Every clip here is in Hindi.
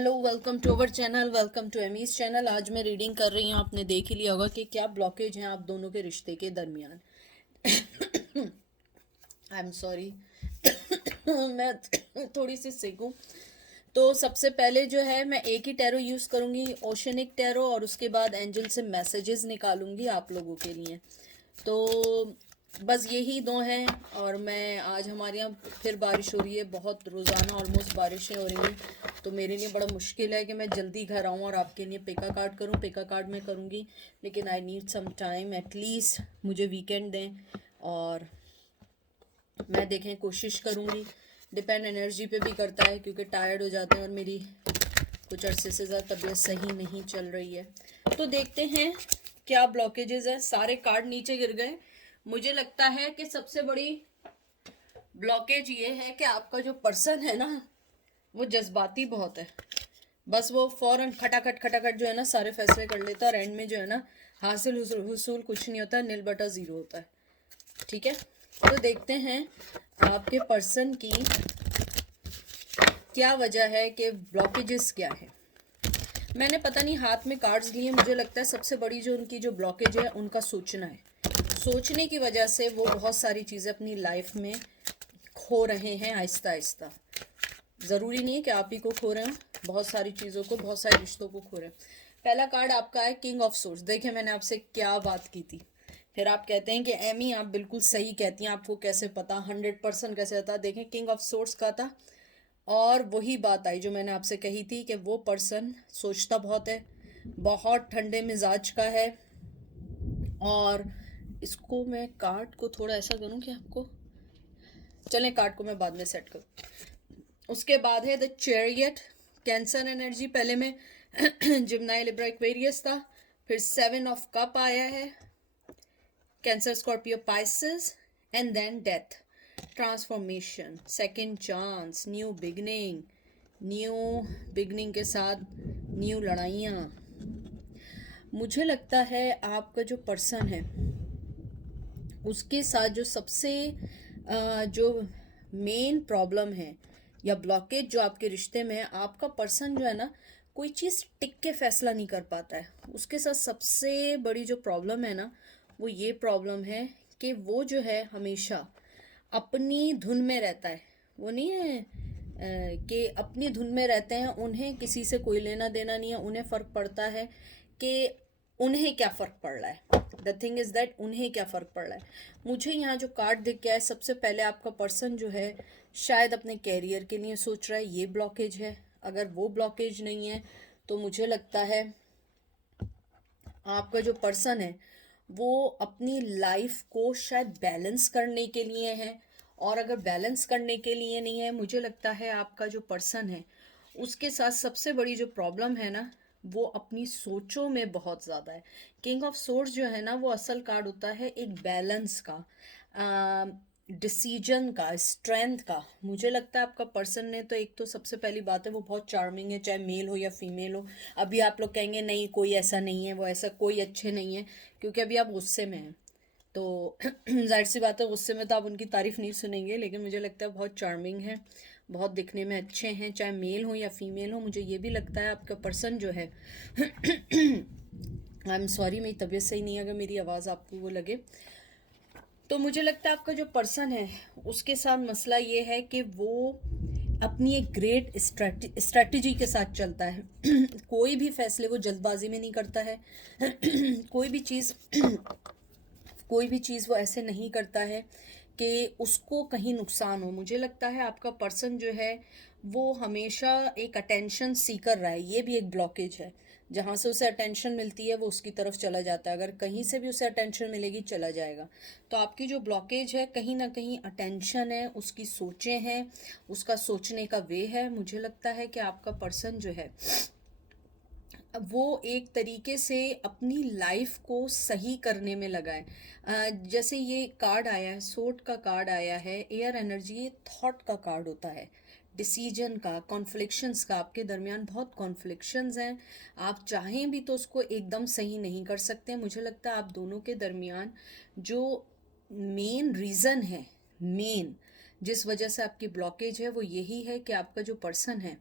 Hello, welcome to our channel, welcome to Amy's channel. आज मैं रीडिंग कर रही हूँ। आपने देख ही लिया होगा कि क्या ब्लॉकेज हैं आप दोनों के रिश्ते के दरमियान। I am sorry. मैं थोड़ी सी सिक हूँ। तो सबसे पहले जो है मैं एक ही टैरो यूज़ करूँगी, ओशनिक टैरो, और उसके बाद एंजल से मैसेजेस निकालूंगी आप लोगों के लिए। तो बस यही दो हैं। और मैं आज हमारे यहाँ फिर बारिश हो रही है, बहुत रोज़ाना ऑलमोस्ट बारिशें हो रही हैं। तो मेरे लिए बड़ा मुश्किल है कि मैं जल्दी घर आऊँ और आपके लिए पिका कार्ड करूँ। पिका कार्ड मैं करूँगी, लेकिन I need some time, at least मुझे वीकेंड दें और मैं देखें कोशिश करूँगी। डिपेंड एनर्जी पे भी करता है, क्योंकि टायर्ड हो जाते हैं और मेरी कुछ अरसे से ज़्यादा तबीयत सही नहीं चल रही है। तो देखते हैं क्या ब्लॉकेजेस हैं। सारे कार्ड नीचे गिर गए। मुझे लगता है कि सबसे बड़ी ब्लॉकेज ये है कि आपका जो पर्सन है ना, वो जज्बाती बहुत है। बस वो फौरन खटाखट खटाखट जो है ना सारे फैसले कर लेता है, और एंड में जो है ना हासिल हुसूल कुछ नहीं होता, नील बटा ज़ीरो होता है। ठीक है, तो देखते हैं आपके पर्सन की क्या वजह है, कि ब्लॉकेजेस क्या है। मैंने पता नहीं हाथ में कार्ड्स लिए, मुझे लगता है सबसे बड़ी जो उनकी जो ब्लॉकेज है उनका सोचना है। सोचने की वजह से वो बहुत सारी चीज़ें अपनी लाइफ में खो रहे हैं आहिस्ता आहिस्ता। ज़रूरी नहीं है कि आप ही को खो रहे हो, बहुत सारी चीज़ों को, बहुत सारे रिश्तों को खो रहे हैं। पहला कार्ड आपका है किंग ऑफ सोर्स। देखिए मैंने आपसे क्या बात की थी। फिर आप कहते हैं कि एमी आप बिल्कुल सही कहती हैं, आपको कैसे पता, 100% कैसे पता। देखें किंग ऑफ सोर्स का था, और वही बात आई जो मैंने आपसे कही थी कि वो पर्सन सोचता बहुत है, बहुत ठंडे मिजाज का है। और इसको मैं कार्ड को थोड़ा ऐसा करूँ कि आपको, चलें कार्ड को मैं बाद में सेट करूँ। उसके बाद है द चैरियट, कैंसर एनर्जी। पहले में जिम्नाई लिब्रा एक्वेरियस था, फिर 7 ऑफ कप आया है, Cancer Scorpio Pisces, and then death, transformation, second chance, new beginning. New beginning के साथ न्यू लड़ाइयाँ। मुझे लगता है आपका जो पर्सन है उसके साथ जो सबसे जो मेन प्रॉब्लम है या ब्लॉकेज जो आपके रिश्ते में है, आपका पर्सन जो है ना कोई चीज़ टिक के फैसला नहीं कर पाता है। उसके साथ सबसे बड़ी जो प्रॉब्लम है ना, वो ये प्रॉब्लम है कि वो जो है हमेशा अपनी धुन में रहता है। वो नहीं है कि अपनी धुन में रहते हैं, उन्हें किसी से कोई लेना देना नहीं है। उन्हें फ़र्क पड़ता है कि उन्हें क्या फ़र्क पड़ रहा है। द थिंग इज़ दैट उन्हें क्या फ़र्क पड़ रहा है। मुझे यहाँ जो कार्ड दिख गया है, सबसे पहले आपका पर्सन जो है शायद अपने कैरियर के लिए सोच रहा है, ये ब्लॉकेज है। अगर वो ब्लॉकेज नहीं है तो मुझे लगता है आपका जो पर्सन है वो अपनी लाइफ को शायद बैलेंस करने के लिए है। और अगर बैलेंस करने के लिए नहीं है, मुझे लगता है आपका जो पर्सन है उसके साथ सबसे बड़ी जो प्रॉब्लम है ना, वो अपनी सोचों में बहुत ज़्यादा है। किंग ऑफ सोर्स जो है ना, वो असल कार्ड होता है एक बैलेंस का, डिसीजन का, स्ट्रेंथ का। मुझे लगता है आपका पर्सन ने तो, एक तो सबसे पहली बात है वो बहुत चार्मिंग है, चाहे मेल हो या फीमेल हो। अभी आप लोग कहेंगे नहीं कोई ऐसा नहीं है, वो ऐसा कोई अच्छे नहीं है, क्योंकि अभी आप गुस्से में हैं। तो जाहिर सी बात है गुस्से में तो आप उनकी तारीफ नहीं सुनेंगे, लेकिन मुझे लगता है बहुत चार्मिंग है, बहुत दिखने में अच्छे हैं, चाहे मेल हो या फीमेल हो। मुझे ये भी लगता है आपका पर्सन जो है आई एम सॉरी, मेरी तबीयत सही नहीं है, अगर मेरी आवाज़ आपको वो लगे। तो मुझे लगता है आपका जो पर्सन है उसके साथ मसला ये है कि वो अपनी एक ग्रेट स्ट्रैटेजी के साथ चलता है। कोई भी फैसले वो जल्दबाजी में नहीं करता है। कोई भी चीज़ वो ऐसे नहीं करता है कि उसको कहीं नुकसान हो। मुझे लगता है आपका पर्सन जो है वो हमेशा एक अटेंशन सीकर रहा है। ये भी एक ब्लॉकेज है। जहाँ से उसे अटेंशन मिलती है वो उसकी तरफ चला जाता है, अगर कहीं से भी उसे अटेंशन मिलेगी चला जाएगा। तो आपकी जो ब्लॉकेज है कहीं ना कहीं अटेंशन है, उसकी सोचें हैं, उसका सोचने का वे है। मुझे लगता है कि आपका पर्सन जो है वो एक तरीके से अपनी लाइफ को सही करने में लगा है। जैसे ये कार्ड आया है, सोर्ट का कार्ड आया है, एयर एनर्जी, ये थॉट का कार्ड होता है, डिसीजन का, कॉन्फ्लिक्शंस का। आपके दरमियान बहुत कॉन्फ्लिक्शंस हैं, आप चाहें भी तो उसको एकदम सही नहीं कर सकते। मुझे लगता है आप दोनों के दरमियान जो मेन रीज़न है, मेन जिस वजह से आपकी ब्लॉकेज है, वो यही है कि आपका जो पर्सन है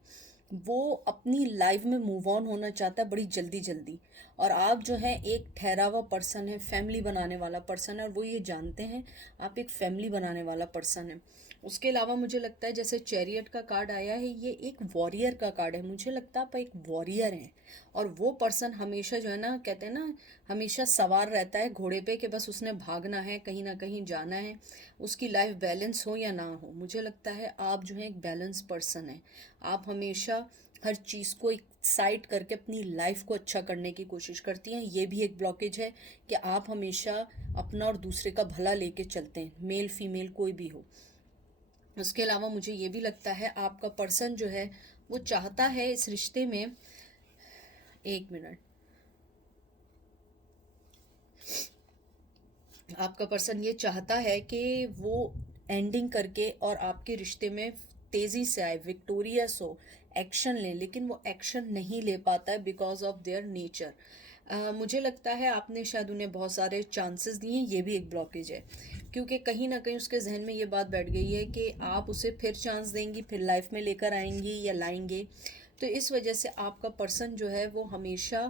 वो अपनी लाइफ में मूव ऑन होना चाहता है बड़ी जल्दी जल्दी। और आप जो है एक ठहरा हुआ पर्सन है, फैमिली बनाने वाला पर्सन है, और वो ये जानते हैं आप एक फैमिली बनाने वाला पर्सन है। उसके अलावा मुझे लगता है जैसे चैरियट का कार्ड आया है, ये एक वॉरियर का कार्ड है। मुझे लगता है आप एक वॉरियर हैं, और वो पर्सन हमेशा जो है ना, कहते हैं ना, हमेशा सवार रहता है घोड़े पे कि बस उसने भागना है, कहीं ना कहीं जाना है। उसकी लाइफ बैलेंस हो या ना हो, मुझे लगता है आप जो है एक बैलेंस पर्सन है। आप हमेशा हर चीज़ को एक साइड करके अपनी लाइफ को अच्छा करने की कोशिश करती हैं। ये भी एक ब्लॉकेज है कि आप हमेशा अपना और दूसरे का भला लेके चलते हैं, मेल फीमेल कोई भी हो। उसके अलावा मुझे ये भी लगता है आपका पर्सन जो है वो चाहता है इस रिश्ते में, एक मिनट, आपका पर्सन ये चाहता है कि वो एंडिंग करके और आपके रिश्ते में तेज़ी से आए, विक्टोरियस हो, एक्शन ले, लेकिन वो एक्शन नहीं ले पाता है बिकॉज ऑफ देयर नेचर। मुझे लगता है आपने शायद उन्हें बहुत सारे चांसेस दिए, ये भी एक ब्लॉकेज है, क्योंकि कहीं ना कहीं उसके जहन में ये बात बैठ गई है कि आप उसे फिर चांस देंगी, फिर लाइफ में लेकर आएंगी या लाएंगे। तो इस वजह से आपका पर्सन जो है वो हमेशा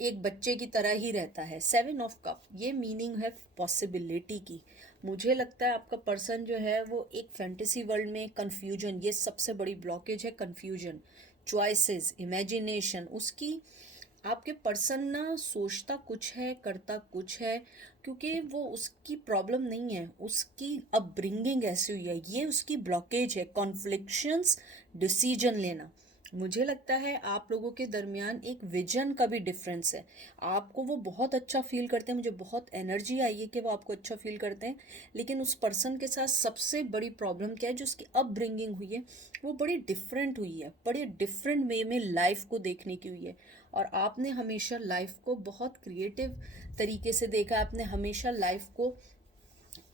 एक बच्चे की तरह ही रहता है। 7 ऑफ कप, ये मीनिंग है पॉसिबिलिटी की। मुझे लगता है आपका पर्सन जो है वो एक फैंटेसी वर्ल्ड में कंफ्यूजन, ये सबसे बड़ी ब्लॉकेज है, कंफ्यूजन, चॉइसेस, इमेजिनेशन उसकी। आपके पर्सन ना सोचता कुछ है, करता कुछ है, क्योंकि वो, उसकी प्रॉब्लम नहीं है, उसकी अपब्रिंगिंग ऐसी हुई है, ये उसकी ब्लॉकेज है, कॉन्फ्लिक्शंस, डिसीजन लेना। मुझे लगता है आप लोगों के दरमियान एक विजन का भी डिफरेंस है। आपको वो बहुत अच्छा फील करते हैं, मुझे बहुत एनर्जी आई है कि वो आपको अच्छा फील करते हैं, लेकिन उस पर्सन के साथ सबसे बड़ी प्रॉब्लम क्या है, जो उसकी अपब्रिंगिंग हुई है वो बड़ी डिफरेंट हुई है, बड़े डिफरेंट वे में लाइफ को देखने की हुई है। और आपने हमेशा लाइफ को बहुत क्रिएटिव तरीके से देखा, आपने हमेशा लाइफ को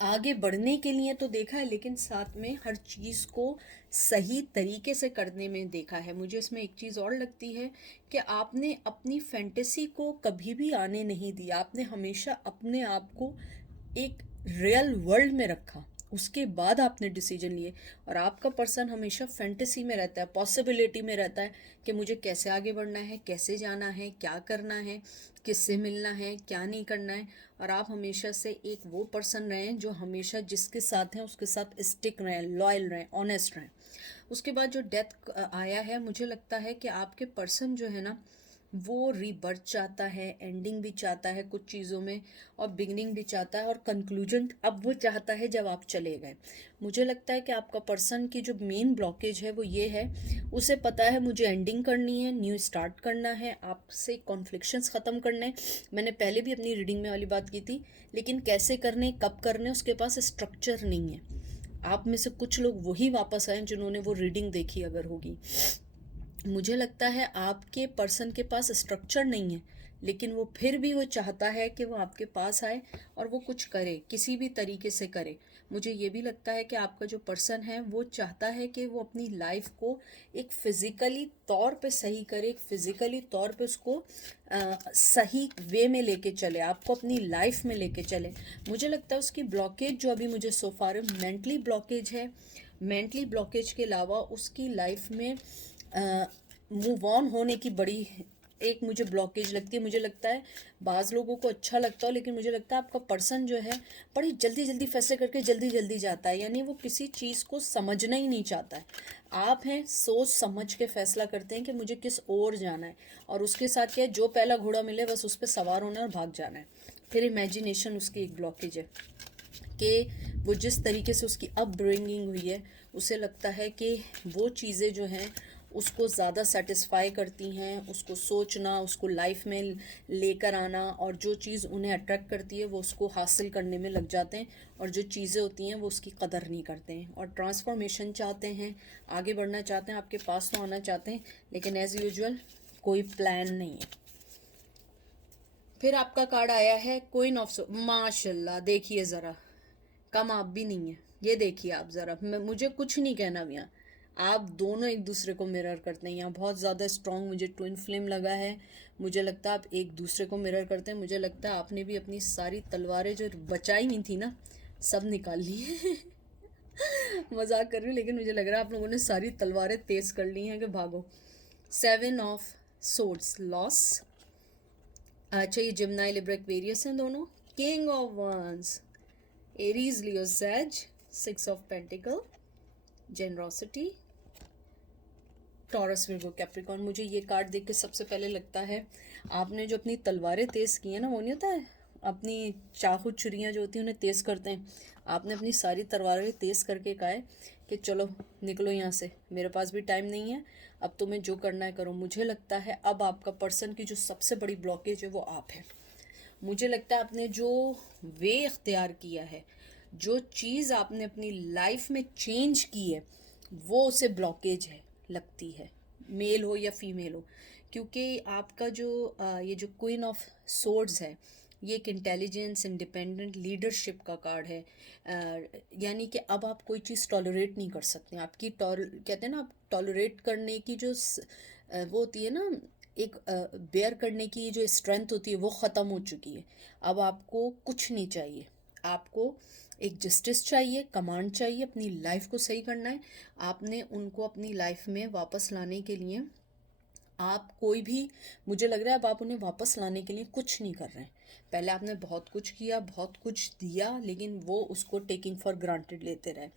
आगे बढ़ने के लिए तो देखा है, लेकिन साथ में हर चीज़ को सही तरीके से करने में देखा है। मुझे इसमें एक चीज़ और लगती है कि आपने अपनी फैंटेसी को कभी भी आने नहीं दिया, आपने हमेशा अपने आप को एक रियल वर्ल्ड में रखा, उसके बाद आपने डिसीजन लिए। और आपका पर्सन हमेशा फैंटेसी में रहता है, पॉसिबिलिटी में रहता है कि मुझे कैसे आगे बढ़ना है, कैसे जाना है, क्या करना है, किससे मिलना है, क्या नहीं करना है। और आप हमेशा से एक वो पर्सन रहें जो हमेशा जिसके साथ हैं उसके साथ स्टिक रहें, लॉयल रहें, ऑनेस्ट रहें। उसके बाद जो डेथ आया है, मुझे लगता है कि आपके पर्सन जो है ना वो रीबर्थ चाहता है, एंडिंग भी चाहता है कुछ चीज़ों में, और बिगनिंग भी चाहता है, और कंक्लूजन अब वो चाहता है जब आप चले गए। मुझे लगता है कि आपका पर्सन की जो मेन ब्लॉकेज है वो ये है, उसे पता है मुझे एंडिंग करनी है, न्यू स्टार्ट करना है, आपसे कॉन्फ्लिक्शंस ख़त्म करने हैं। मैंने पहले भी अपनी रीडिंग में वाली बात की थी, लेकिन कैसे करने, कब करने, उसके पास स्ट्रक्चर नहीं है। आप में से कुछ लोग वही वापस आए जिन्होंने वो रीडिंग देखी अगर होगी। मुझे लगता है आपके पर्सन के पास स्ट्रक्चर नहीं है, लेकिन वो फिर भी वो चाहता है कि वो आपके पास आए और वो कुछ करे, किसी भी तरीके से करे। मुझे ये भी लगता है कि आपका जो पर्सन है वो चाहता है कि वो अपनी लाइफ को एक फिज़िकली तौर पे सही करे, एक फिज़िकली तौर पे उसको सही वे में लेके चले, आपको अपनी लाइफ में लेके चले। मुझे लगता है उसकी ब्लॉकेज जो अभी मुझे सो फार मेंटली ब्लॉकेज है, मेंटली ब्लॉकेज के अलावा उसकी लाइफ में मूव ऑन होने की बड़ी एक मुझे ब्लॉकेज लगती है। मुझे लगता है बाज़ लोगों को अच्छा लगता हो, लेकिन मुझे लगता है आपका पर्सन जो है बड़ी जल्दी जल्दी फैसले करके जल्दी जल्दी जाता है, यानी वो किसी चीज़ को समझना ही नहीं चाहता है। आप हैं सोच समझ के फैसला करते हैं कि मुझे किस ओर जाना है, और उसके साथ क्या है, जो पहला घोड़ा मिले बस उस पर सवार होना है और भाग जाना है। फिर इमेजिनेशन उसकी एक ब्लॉकेज है कि वो जिस तरीके से उसकी अपब्रिंगिंग हुई है, उसे लगता है कि वो चीज़ें जो हैं उसको ज़्यादा सेटिस्फाई करती हैं, उसको सोचना, उसको लाइफ में लेकर आना, और जो चीज़ उन्हें अट्रैक्ट करती है वो उसको हासिल करने में लग जाते हैं, और जो चीज़ें होती हैं वो उसकी कदर नहीं करते हैं। और ट्रांसफॉर्मेशन चाहते हैं, आगे बढ़ना चाहते हैं, आपके पास तो आना चाहते हैं, लेकिन एज़ यूजुअल कोई प्लान नहीं है। फिर आपका कार्ड आया है क्वीन ऑफ माशाल्लाह, देखिए ज़रा, कम आप भी नहीं है, ये देखिए आप ज़रा, मुझे कुछ नहीं कहना भैया, आप दोनों एक दूसरे को मिरर करते हैं। यहाँ बहुत ज़्यादा स्ट्रॉन्ग मुझे ट्विन फ्लेम लगा है, मुझे लगता है आप एक दूसरे को मिरर करते हैं। मुझे लगता है आपने भी अपनी सारी तलवारें जो बचाई नहीं थी ना, सब निकाल ली है। मजाक कर रही हूँ, लेकिन मुझे लग रहा है आप लोगों ने सारी तलवारें तेज कर ली हैं कि भागो। 7 ऑफ सोर्ड्स, लॉस। अच्छा, ये जिम्नाई लिब्रा एक्वेरियस हैं दोनों। King of wands, Aries Leo Sag. 6 of pentacle, generosity. Taurus Virgo Capricorn. मुझे ये कार्ड देख के सबसे पहले लगता है आपने जो अपनी तलवारें तेज़ की हैं ना, वो नहीं होता है अपनी चाकू छुरियाँ जो होती हैं उन्हें तेज़ करते हैं, आपने अपनी सारी तलवारें तेज़ करके कहा है कि चलो निकलो यहाँ से, मेरे पास भी टाइम नहीं है, अब तुम्हें जो करना है करो। मुझे लगता है अब आपका पर्सन की जो सबसे बड़ी ब्लॉकेज है वो आप है। मुझे लगता है आपने जो वे इख्तियार किया है, जो चीज़ आपने अपनी लाइफ में चेंज की है, वो उसे ब्लॉकेज है लगती है, मेल हो या फीमेल हो। क्योंकि आपका जो ये जो क्वीन ऑफ सोर्ड्स है, ये एक इंटेलिजेंस, इंडिपेंडेंट लीडरशिप का कार्ड है। यानी कि अब आप कोई चीज़ टॉलरेट नहीं कर सकते। आपकी कहते हैं ना, आप टॉलरेट करने की जो वो होती है ना, एक बेयर करने की जो स्ट्रेंथ होती है वो ख़त्म हो चुकी है। अब आपको कुछ नहीं चाहिए, आपको एक जस्टिस चाहिए, कमांड चाहिए, अपनी लाइफ को सही करना है। आपने उनको अपनी लाइफ में वापस लाने के लिए आप कोई भी, मुझे लग रहा है अब आप उन्हें वापस लाने के लिए कुछ नहीं कर रहे हैं। पहले आपने बहुत कुछ किया, बहुत कुछ दिया, लेकिन वो उसको टेकिंग फॉर ग्रांटेड लेते रहे।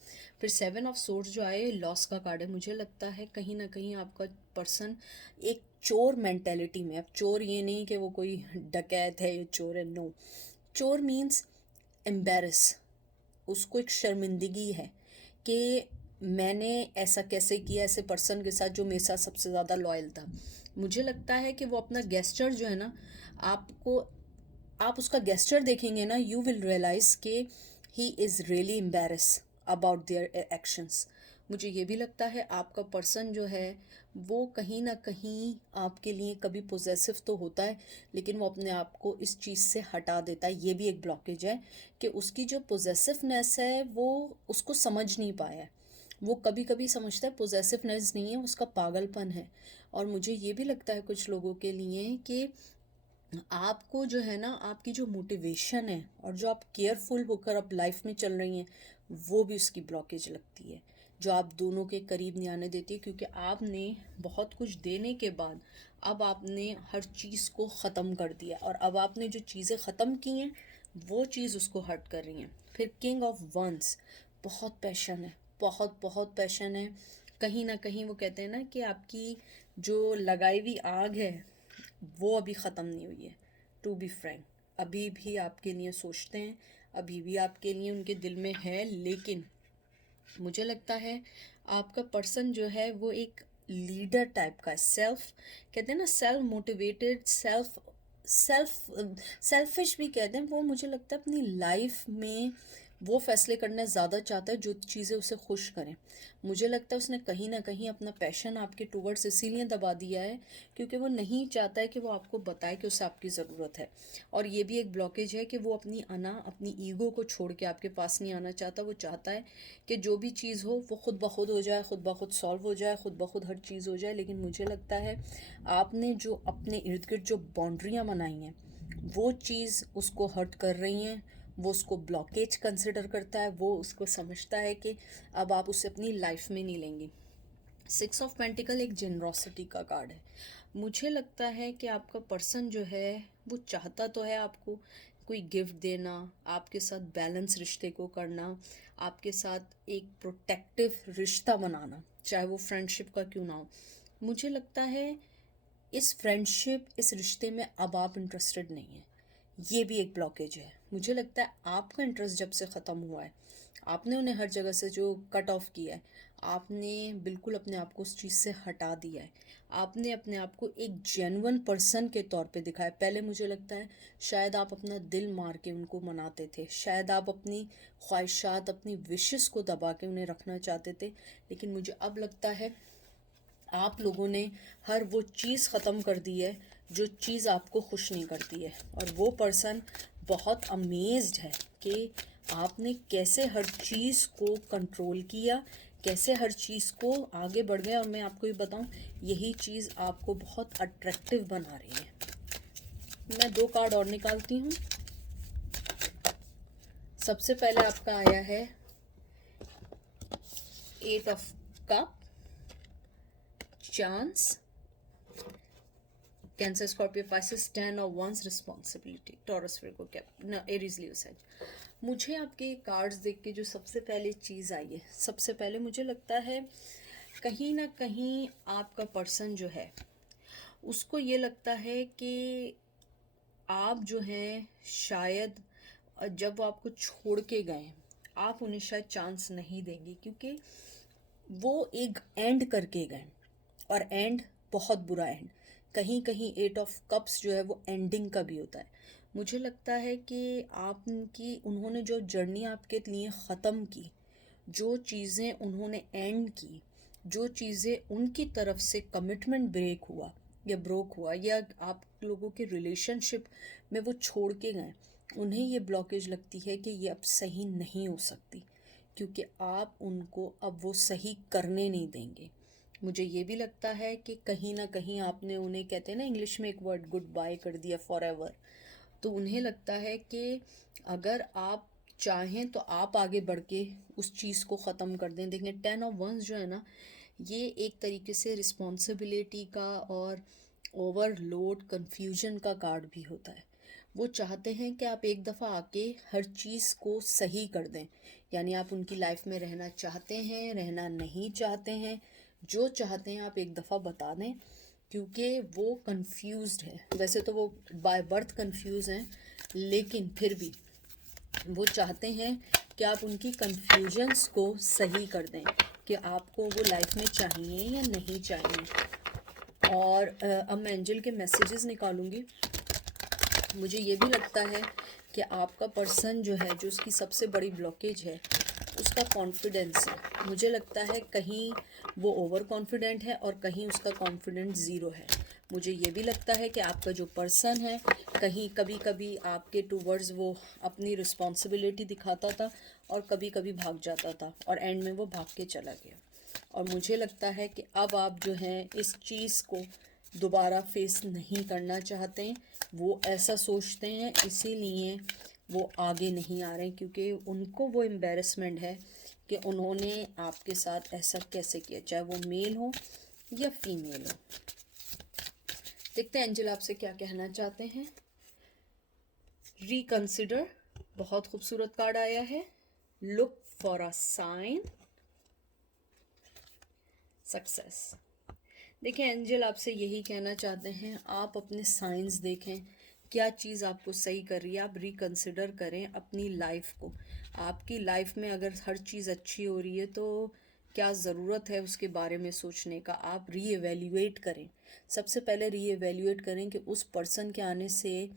फिर 7 ऑफ सोर्ड्स जो आए, लॉस का कार्ड है। मुझे लगता है कहीं ना कहीं आपका पर्सन एक चोर मेंटेलिटी में, अब चोर ये नहीं कि वो कोई डकैत है या चोर है, नो। चोर मीन्स एम्बेरस, उसको एक शर्मिंदगी है कि मैंने ऐसा कैसे किया ऐसे पर्सन के साथ जो मेरे साथ सबसे ज़्यादा लॉयल था। मुझे लगता है कि वो अपना गेस्चर जो है ना, आपको, आप उसका गेस्चर देखेंगे ना, यू विल रियलाइज के he is really embarrass about their actions. मुझे ये भी लगता है आपका पर्सन जो है वो कहीं ना कहीं आपके लिए कभी पोजेसिव तो होता है, लेकिन वो अपने आप को इस चीज़ से हटा देता है। ये भी एक ब्लॉकेज है कि उसकी जो पोजेसिवनेस है वो उसको समझ नहीं पाया है। वो कभी कभी समझता है पोजेसिवनेस नहीं है, उसका पागलपन है। और मुझे ये भी लगता है कुछ लोगों के लिए कि आपको जो है ना, आपकी जो मोटिवेशन है और जो आप केयरफुल होकर अब लाइफ में चल रही हैं, वो भी उसकी ब्लॉकेज लगती है, जो आप दोनों के करीब नहीं आने देती है। क्योंकि आपने बहुत कुछ देने के बाद अब आपने हर चीज़ को ख़त्म कर दिया, और अब आपने जो चीज़ें ख़त्म की हैं वो चीज़ उसको हर्ट कर रही हैं। फिर किंग ऑफ वंस, बहुत पैशन है, बहुत बहुत पैशन है। कहीं ना कहीं वो कहते हैं ना कि आपकी जो लगाई हुई आग है वो अभी ख़त्म नहीं हुई है। टू बी फ्रैंक, अभी भी आपके लिए सोचते हैं, अभी भी आपके लिए उनके दिल में है, लेकिन मुझे लगता है आपका पर्सन जो है वो एक लीडर टाइप का है। सेल्फ, कहते हैं ना, सेल्फ मोटिवेटेड, सेल्फ सेल्फिश भी कहते हैं वो। मुझे लगता है अपनी लाइफ में वो फैसले करना ज़्यादा चाहता है जो चीज़ें उसे खुश करें। मुझे लगता है उसने कहीं ना कहीं अपना पैशन आपके टूवर्ड्स इसीलिए दबा दिया है क्योंकि वो नहीं चाहता है कि वो आपको बताए कि उसे आपकी ज़रूरत है। और ये भी एक ब्लॉकेज है कि वो अपनी ईगो को छोड़ के आपके पास नहीं आना चाहता। वो चाहता है कि जो भी चीज़ हो वो खुद ब खुद हो जाए, खुद ब खुद सॉल्व हो जाए, खुद ब खुद हर चीज़ हो जाए। लेकिन मुझे लगता है आपने जो अपने इर्द गिर्द जो बाउंड्रियाँ बनाई हैं वो चीज़ उसको हर्ट कर रही हैं। वो उसको ब्लॉकेज कंसिडर करता है, वो उसको समझता है कि अब आप उसे अपनी लाइफ में नहीं लेंगी। 6 ऑफ पेंटिकल एक जेनरोसिटी का कार्ड है। मुझे लगता है कि आपका पर्सन जो है वो चाहता तो है आपको कोई गिफ्ट देना, आपके साथ बैलेंस रिश्ते को करना, आपके साथ एक प्रोटेक्टिव रिश्ता बनाना, चाहे वो फ्रेंडशिप का क्यों ना हो। मुझे लगता है इस फ्रेंडशिप, इस रिश्ते में अब आप इंटरेस्टेड नहीं हैं। ये भी एक ब्लॉकेज है। मुझे लगता है आपका इंटरेस्ट जब से ख़त्म हुआ है, आपने उन्हें हर जगह से जो कट ऑफ किया है, आपने बिल्कुल अपने आप को उस चीज़ से हटा दिया है। आपने अपने आप को एक जेन्युइन पर्सन के तौर पे दिखाया। पहले मुझे लगता है शायद आप अपना दिल मार के उनको मनाते थे, शायद आप अपनी ख्वाहिशात, अपनी विशेस को दबा के उन्हें रखना चाहते थे। लेकिन मुझे अब लगता है आप लोगों ने हर वो चीज़ ख़त्म कर दी है जो चीज़ आपको खुश नहीं करती है। और वो पर्सन बहुत अमेज्ड है कि आपने कैसे हर चीज़ को कंट्रोल किया, कैसे हर चीज़ को आगे बढ़ गए। और मैं आपको ये बताऊं, यही चीज़ आपको बहुत अट्रैक्टिव बना रही है। मैं 2 कार्ड और निकालती हूँ। सबसे पहले आपका आया है 8 of cup, chance, Cancer, Scorpio, Pisces, 10 of wands, responsibility, Taurus, Virgo, Cap, Aries, Leo, Sag. मुझे आपके कार्ड्स देख के जो सबसे पहले चीज़ आई है, सबसे पहले मुझे लगता है कहीं ना कहीं आपका पर्सन जो है उसको ये लगता है कि आप जो हैं शायद जब वो आपको छोड़ के गए आप उन्हें शायद चांस नहीं देंगे, क्योंकि वो एक एंड करके गए और एंड बहुत बुरा एंड। कहीं कहीं 8 ऑफ कप्स जो है वो एंडिंग का भी होता है। मुझे लगता है कि आपकी उन्होंने जो जर्नी आपके लिए ख़त्म की, जो चीज़ें उन्होंने एंड की, जो चीज़ें उनकी तरफ से कमिटमेंट ब्रेक हुआ या ब्रोक हुआ, या आप लोगों के रिलेशनशिप में वो छोड़ के गए, उन्हें ये ब्लॉकेज लगती है कि ये अब सही नहीं हो सकती, क्योंकि आप उनको अब वो सही करने नहीं देंगे। मुझे ये भी लगता है कि कहीं ना कहीं आपने उन्हें, कहते हैं ना इंग्लिश में एक वर्ड, गुड बाय कर दिया फॉर एवर। तो उन्हें लगता है कि अगर आप चाहें तो आप आगे बढ़ के उस चीज़ को ख़त्म कर दें। देखें 10 ऑफ वंस जो है ना, ये एक तरीके से रिस्पॉन्सिबिलिटी का और ओवरलोड कन्फ्यूजन का कार्ड भी होता है। वो चाहते हैं कि आप एक दफ़ा आके हर चीज़ को सही कर दें, यानी आप उनकी लाइफ में रहना चाहते हैं, रहना नहीं चाहते हैं, जो चाहते हैं आप एक दफ़ा बता दें, क्योंकि वो कंफ्यूज्ड है। वैसे तो वो बाय बर्थ कंफ्यूज हैं, लेकिन फिर भी वो चाहते हैं कि आप उनकी कंफ्यूजन्स को सही कर दें कि आपको वो लाइफ में चाहिए या नहीं चाहिए। और अब मैं एंजल के मैसेजेस निकालूंगी। मुझे ये भी लगता है कि आपका पर्सन जो है, जो उसकी सबसे बड़ी ब्लॉकेज है उसका कॉन्फिडेंस है। मुझे लगता है कहीं वो ओवर कॉन्फिडेंट है और कहीं उसका कॉन्फिडेंस ज़ीरो है। मुझे ये भी लगता है कि आपका जो पर्सन है, कहीं कभी कभी आपके टूवर्ड्स वो अपनी रिस्पॉन्सिबिलिटी दिखाता था और कभी कभी भाग जाता था और एंड में वो भाग के चला गया। और मुझे लगता है कि अब आप जो हैं इस चीज़ को दोबारा फेस नहीं करना चाहते हैं। वो ऐसा सोचते हैं, इसीलिए वो आगे नहीं आ रहे हैं, क्योंकि उनको वो एम्बैरेसमेंट है कि उन्होंने आपके साथ ऐसा कैसे किया, चाहे वो मेल हो या फीमेल हो। देखते हैं एंजल आपसे क्या कहना चाहते हैं। रिकंसिडर, बहुत खूबसूरत कार्ड आया है। Look for a sign, success. देखिए एंजल आपसे यही कहना चाहते हैं, आप अपने साइंस देखें, क्या चीज़ आपको सही कर रही है, आप रिकंसिडर करें अपनी लाइफ को। आपकी लाइफ में अगर हर चीज़ अच्छी हो रही है तो क्या ज़रूरत है उसके बारे में सोचने का। आप रीएवैल्यूएट करें, सबसे पहले रीएवैल्यूएट करें कि उस पर्सन के आने से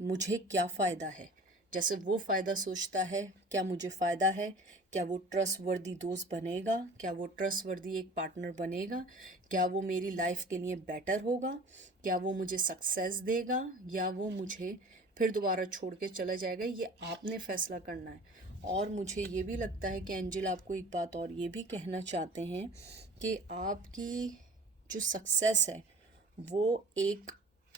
मुझे क्या फ़ायदा है। जैसे वो फ़ायदा सोचता है, क्या मुझे फ़ायदा है, क्या वो ट्रस्टवर्दी दोस्त बनेगा, क्या वो ट्रस्टवर्दी एक पार्टनर बनेगा, क्या वो मेरी लाइफ के लिए बेटर होगा, क्या वो मुझे सक्सेस देगा, या वो मुझे फिर दोबारा छोड़ के चला जाएगा। ये आपने फैसला करना है। और मुझे ये भी लगता है कि एंजल आपको एक बात और ये भी कहना चाहते हैं कि आपकी जो सक्सेस है वो एक,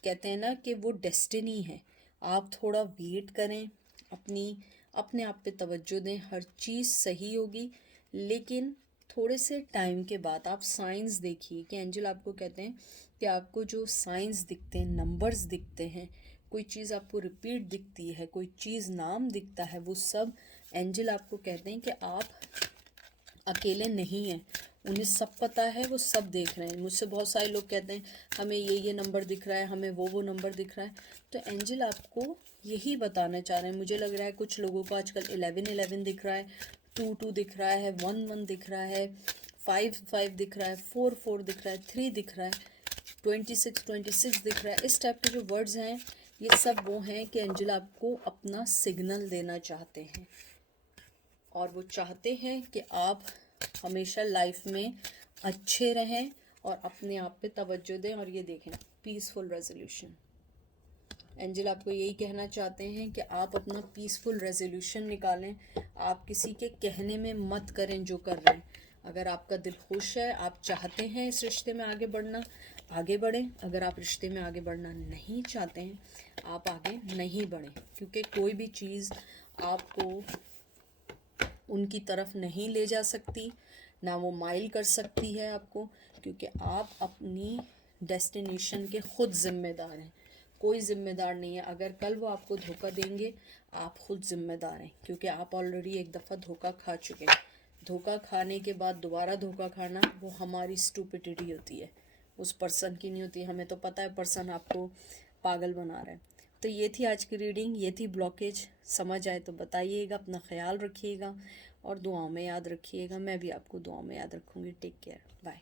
कहते हैं ना कि वो डेस्टिनी है। आप थोड़ा वेट करें, अपने आप पे तवज्जो दें, हर चीज़ सही होगी। लेकिन थोड़े से टाइम के बाद आप साइंस देखिए कि एंजल आपको कहते हैं कि आपको जो साइंस दिखते हैं, नंबर्स दिखते हैं, कोई चीज़ आपको रिपीट दिखती है, कोई चीज़ नाम दिखता है, वो सब एंजल आपको कहते हैं कि आप अकेले नहीं हैं, उन्हें सब पता है, वो सब देख रहे हैं। मुझसे बहुत सारे लोग कहते हैं हमें ये नंबर दिख रहा है, हमें वो नंबर दिख रहा है। तो एंजल आपको यही बताना चाह रहे हैं। मुझे लग रहा है कुछ लोगों को आजकल 11 दिख रहा है, 2 दिख रहा है, 1 दिख रहा है, 5 दिख रहा है, 4 दिख रहा है, 3 दिख रहा है, 26 दिख रहा है। इस टाइप के जो वर्ड्स हैं ये सब वो हैं कि एंजल आपको अपना सिग्नल देना चाहते हैं, और वो चाहते हैं कि आप हमेशा लाइफ में अच्छे रहें और अपने आप पे तवज्जो दें। और ये देखें, पीसफुल रेजोल्यूशन। एंजल आपको यही कहना चाहते हैं कि आप अपना पीसफुल रेजोल्यूशन निकालें। आप किसी के कहने में मत करें जो कर रहे हैं। अगर आपका दिल खुश है, आप चाहते हैं इस रिश्ते में आगे बढ़ना, आगे बढ़ें। अगर आप रिश्ते में आगे बढ़ना नहीं चाहते हैं, आप आगे नहीं बढ़ें, क्योंकि कोई भी चीज़ आपको उनकी तरफ नहीं ले जा सकती। ना वो माइल कर सकती है आपको, क्योंकि आप अपनी डेस्टिनेशन के खुद जिम्मेदार हैं, कोई जिम्मेदार नहीं है। अगर कल वो आपको धोखा देंगे, आप खुद जिम्मेदार हैं, क्योंकि आप ऑलरेडी एक दफ़ा धोखा खा चुके हैं। धोखा खाने के बाद दोबारा धोखा खाना वो हमारी स्टूपिडिटी होती है, उस पर्सन की नहीं होती। हमें तो पता है पर्सन आपको पागल बना रहा है। तो ये थी आज की रीडिंग, ये थी ब्लॉकेज। समझ आए तो बताइएगा, अपना ख्याल रखिएगा और दुआओं में याद रखिएगा। मैं भी आपको दुआओं में याद रखूँगी। Take care, bye.